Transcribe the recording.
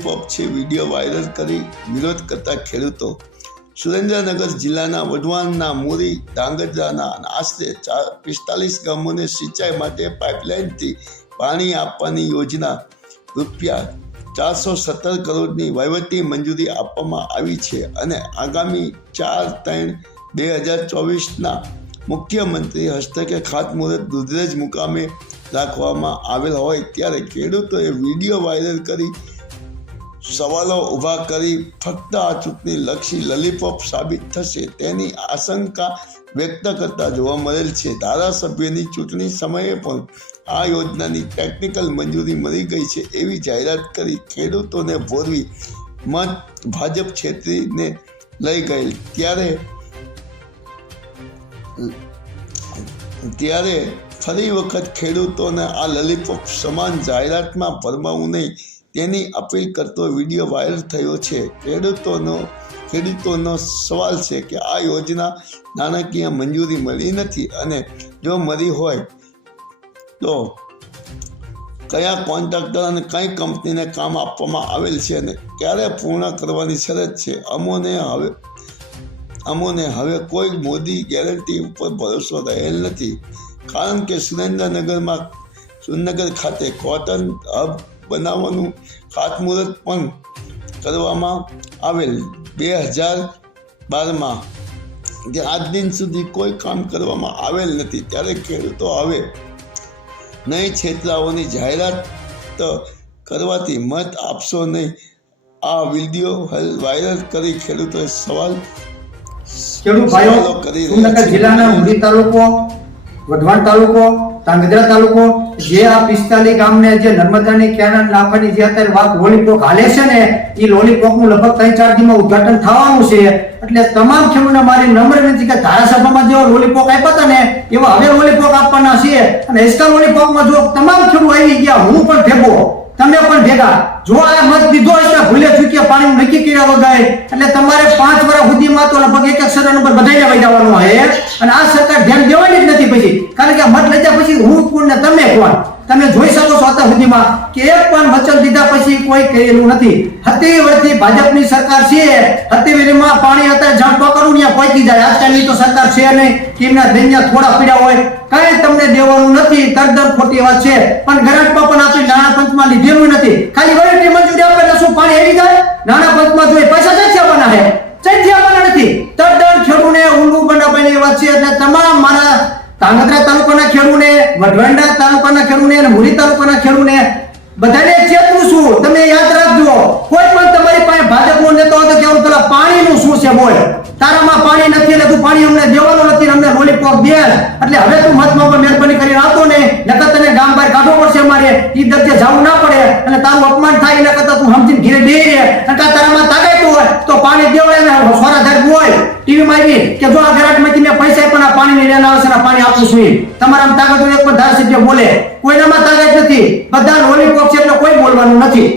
Lollipop છે video viral કરી વિરોધ કરતા ખેડૂતો। સુરેન્દ્રનગર જિલ્લાના વઢવાણના મોરી ધાંગધ્રાના આશરે 45 ગામોને સિંચાઈ માટે પાઇપલાઇનથી પાણી આપવાની યોજના ₹417 કરોડની વહીવટી મંજૂરી આપવામાં આવી છે અને આગામી 4/3/2024ના મુખ્યમંત્રી હસ્તકે ખાતમુહૂર્ત દુધરેજ મુકામે રાખવામાં આવેલ હોય ત્યારે ખેડૂતોએ વિડીયો વાયરલ કરી સવાલો ઊભા કરી ફક્ત આ ચૂંટણી લક્ષી લોલીપોપ સાબિત થશે તેની આશંકા વ્યક્ત કરતા જોવા મળેલ છે। ધારાસભ્યની ચૂંટણી સમયે પણ આ યોજનાની ટેકનિકલ મંજૂરી મળી ગઈ છે એવી જાહેરાત કરી ખેડૂતોને ભોરવી મત ભાજપ છેતરીને લઈ ગયેલ। ત્યારે ફરી વખત ખેડૂતોને આ લોલીપોપ સમાન જાહેરાતમાં ભરમાવું નહીં તેની અપીલ કરતો વિડીયો વાયરલ થયો છે। ખેડૂતોનો સવાલ છે કે આ યોજના નાણાકીય મંજૂરી મળી નથી અને જો મળી હોય તો કયા કોન્ટ્રાક્ટર અને કઈ કંપનીને કામ આપવામાં આવેલ છે અને ક્યારે પૂર્ણ કરવાની શરત છે। અમોને હવે કોઈ મોદી ગેરંટી ઉપર ભરોસો રહેલ નથી કારણ કે સુરેન્દ્રનગર ખાતે કોટન હબ બનાવવાનું ખાતમુહૂર્ત પણ કરવામાં આવેલ 2012માં આજ દિન સુધી કોઈ કામ કરવામાં આવેલ નથી। ત્યારે ખેડૂતો હવે નહીં છેતરાઓની જાહેરાત કરવાથી મત આપશો નહીં। આ વિડીયો વાયરલ કરી ખેડૂતોએ સવાલ કરી રહ્યા છે। જિલ્લાના ઉમરી તાલુકો, વઢવાણ તાલુકો, ધાંગધ્રા તાલુકો જે આ 45 ગામને જે નર્મદાની કેનાલ નાખવાની જે અત્યારે વાત લોલીપોપ હાલે છે ને એ લોલીપોપનું લગભગ 3-4 દિવસમાં ઉદ્ઘાટન થવાનું છે। એટલે તમામ ખેડૂતોને મારી નમ્ર વિનંતી કે ધારાસભામાં જેવા લોલીપોપ આપ્યા હતા ને એવા હવે લોલીપોપ આપવાના છે અને એસકા લોલીપોપમાં જો તમામ ખેડૂત આવી ગયા હું પણ ભેગો તમે પણ ભેગા જો આ મત દીધો એટલે ભૂલે ચૂક્યા પાણી નક્કી કર્યા વગર એટલે તમારે 5 વર્ષ સુધીમાં તો લગભગ એક સર્વે નંબર બધાઈને વહી જવાનો છે અને આ સરકાર ધ્યાન દેવાની જ નથી પછી કારણ કે મત લીધા પછી હું કોણ ને તમે કોણ તમે જોઈ શકો છો અત્યાર સુધીમાં કે એક પણ વચન દીધા પછી કોઈ કરેલું નથી। 70 વર્ષથી ભાજપની સરકાર છે 70 માં પાણી અત્યારે જંપ કરું ત્યાં પહોંચી જાય આજકાલની તો સરકાર છે નહીં કે એમના દૈન્ય થોડા પીડા હોય કઈ તમને દેવાનું નથી તદ્દન ખોટી વાત છે। પણ ગ્રાન્ટમાં પણ આપણી નાણાં પંચમાં લીધેલું નથી ખાલી વહીવટી મંજૂરી આપે તો શું પાણી આવી જાય નાણાં પંચમાં જોઈએ પૈસા ક્યાંથી આપવાના છે ક્યાંથી આપવાના નથી તદ્દન ખેડૂતને ઊંડું બનાવવાની વાત છે। એટલે તમામ મારા ધાંગધ્રા તાલુકાના ખેડૂતને વઢવાણ તાલુકાના ખેડૂતને અને મોરી તાલુકાના ખેડૂતને બધાને ચેતવું છું તમે યાદ રાખજો કોઈ પણ તમારી પાસે ભાજપનો નેતા હોય તો કેવું પેલા પાણીનું શું છે બોલ તારામાં પાણી નથી એટલે તું પાણી અમને દેવાનું નથી અમને લોલીપોપ દે એટલે હવે તું મતમાં પર મહેરબાની કરીને આપો ને નકર તને ગામ બહાર કાઢવો પડશે અમારે ઈ દરજે જવું ના પડે અને તારું અપમાન થાય એના કરતા તું સમજીને ઘરે બે રે અને તારામાં તાકાત હોય તો પાણી દેવાય ને સોરા ધરવું હોય ટીવીમાં આવી કે જો આ ગરાટમાંથી મેં પૈસા પણ આ પાણી લઈને આવશે ને પાણી આપું છું તમારા તાકાત એક પણ ધારાસભ્ય બોલે કોઈનામાં તાકાત નથી બધા લોલીપોપ છે એટલે કોઈ બોલવાનું નથી।